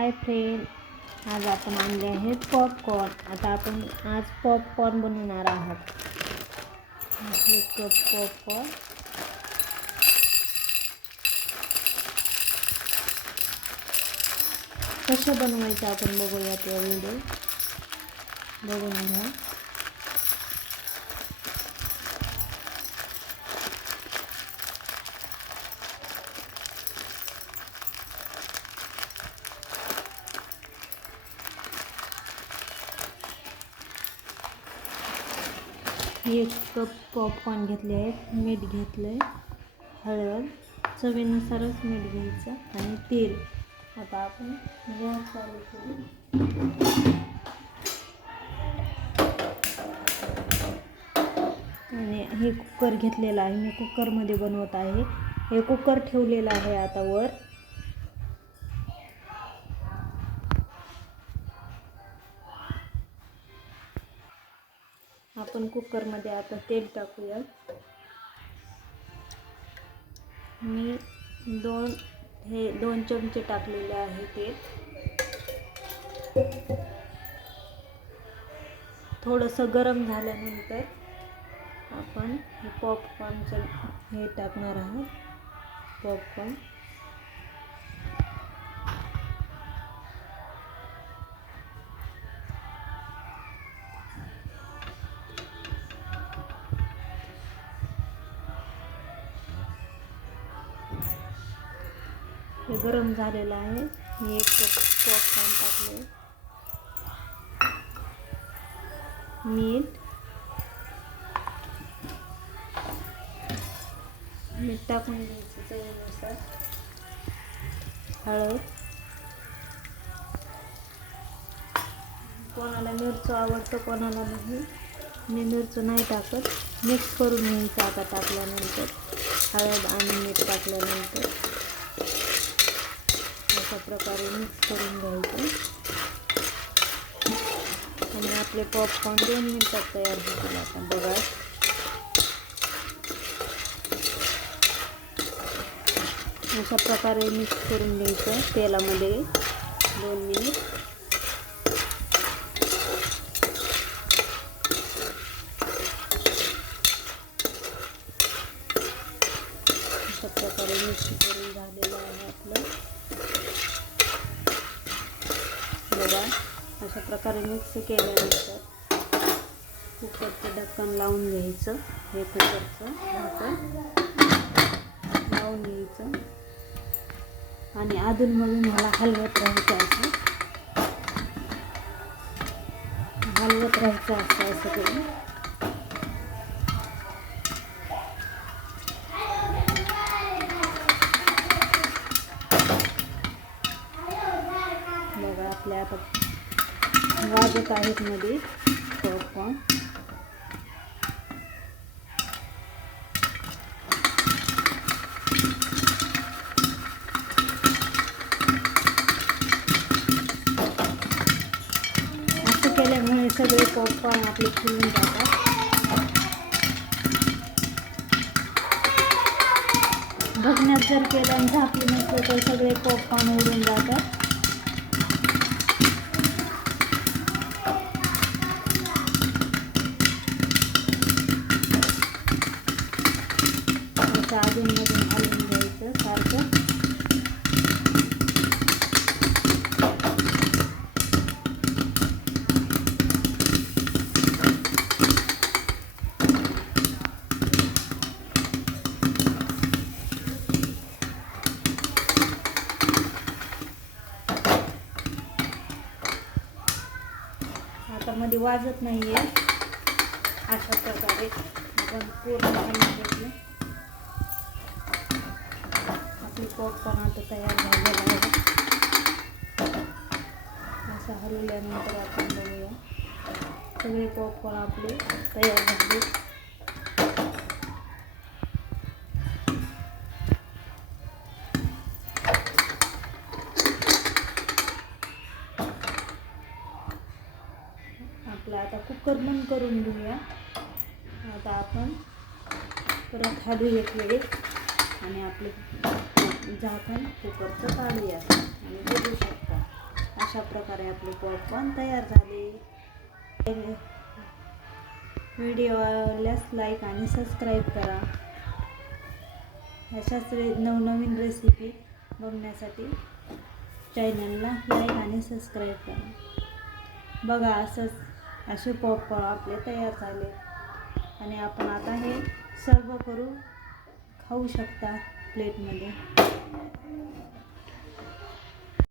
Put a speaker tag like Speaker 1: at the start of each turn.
Speaker 1: Hi friend आज आपण आणले आहेत पॉपकॉर्न आता आपण आज पॉपकॉर्न बनवणार आहात. हे कप पॉपकॉर्न कसं बनवायचं आपण बघूयात या व्हिडिओ बघून घ्या. एक कप पॉपकॉर्न घेतले आहेत मीठ घेतलं आहे हळद. चवीनुसारच मीठ घ्यायचं आणि तेल. आता आपण गॅस चालू करू. आणि हे कुकर घेतलेलं आहे. मी कुकरमध्ये बनवत आहे. हे कुकर ठेवलेलं आहे आता वर. आपण कुकरमध्ये आता तेल टाकूया. मी दोन हे दोन चमचे टाकलेले आहे तेल थोडंसं गरम झाल्यानंतर आपण हे पॉपकॉर्नचं हे टाकणार आहोत. पॉपकॉर्न हे गरम झालेलं आहे. मी एक कप पॉपकॉर्न टाकले मीठ. मीठ टाकून घ्यायचं चवीनुसार. हळद. कोणाला मिरचं आवडतं कोणाला नाही. मी मिरचं नाही टाकत. मिक्स करून घ्यायचं आता टाकल्यानंतर. हळद आणि मीठ टाकल्यानंतर. अशा प्रकारे मिक्स करून घ्यायचं. आणि आपले पॉपकॉर्न दोन मिनटात तयार होतील आता बघा. अशा प्रकारे मिक्स करून घ्यायचं तेलामध्ये दोन मिनिट अशा प्रकारे मिक्स करून झालेलं आहे आपलं बघा अशा प्रकारे मिक्स केल्यानंतर कुकरचं ढक्कन लावून घ्यायचं. हे कुकरचं ढक्कन लावून घ्यायचं. आणि अधूनमधून ह्याला हलवत राहायचं असं. हलवत राहायचं असं असं करून बघा आपल्या वाजत आहेत मध्ये पॉपकॉर्न असं केल्यामुळे सगळे पॉपकॉर्न आपले फुलून जातात. बघण्यात जर केलं आणि झाकली नसलं तर सगळे पॉपकॉर्न उडून जातात असं अधूनमधून हलवून घ्यायचं सारखं आता मध्ये वाजत नाही आहे अशा प्रकारे आपण पूर्ण हलवून घेतलं. आपली आता तयार झालेला आहे. असं हलवल्यानंतर आपण बघूया. सगळे पॉपकॉर्न आपले तयार झाले. आपलं आता कुकर बंद करून घेऊया. आता आपण परत हलू एक वेळेस आणि आपले झाकण कुकरचं काढूया आणि बघू शकता. अशा प्रकारे आपले पॉपकॉर्न तयार झाले. व्हिडिओ आवडल्यास लाईक आणि सबस्क्राईब करा. अशाच रे नवनवीन रेसिपी बघण्यासाठी चॅनलला लाईक आणि सबस्क्राईब करा. बघा असंच असे पोपळ आपले तयार झाले. आणि आपण आता हे सर्व करू खाऊ शकता प्लेटमध्ये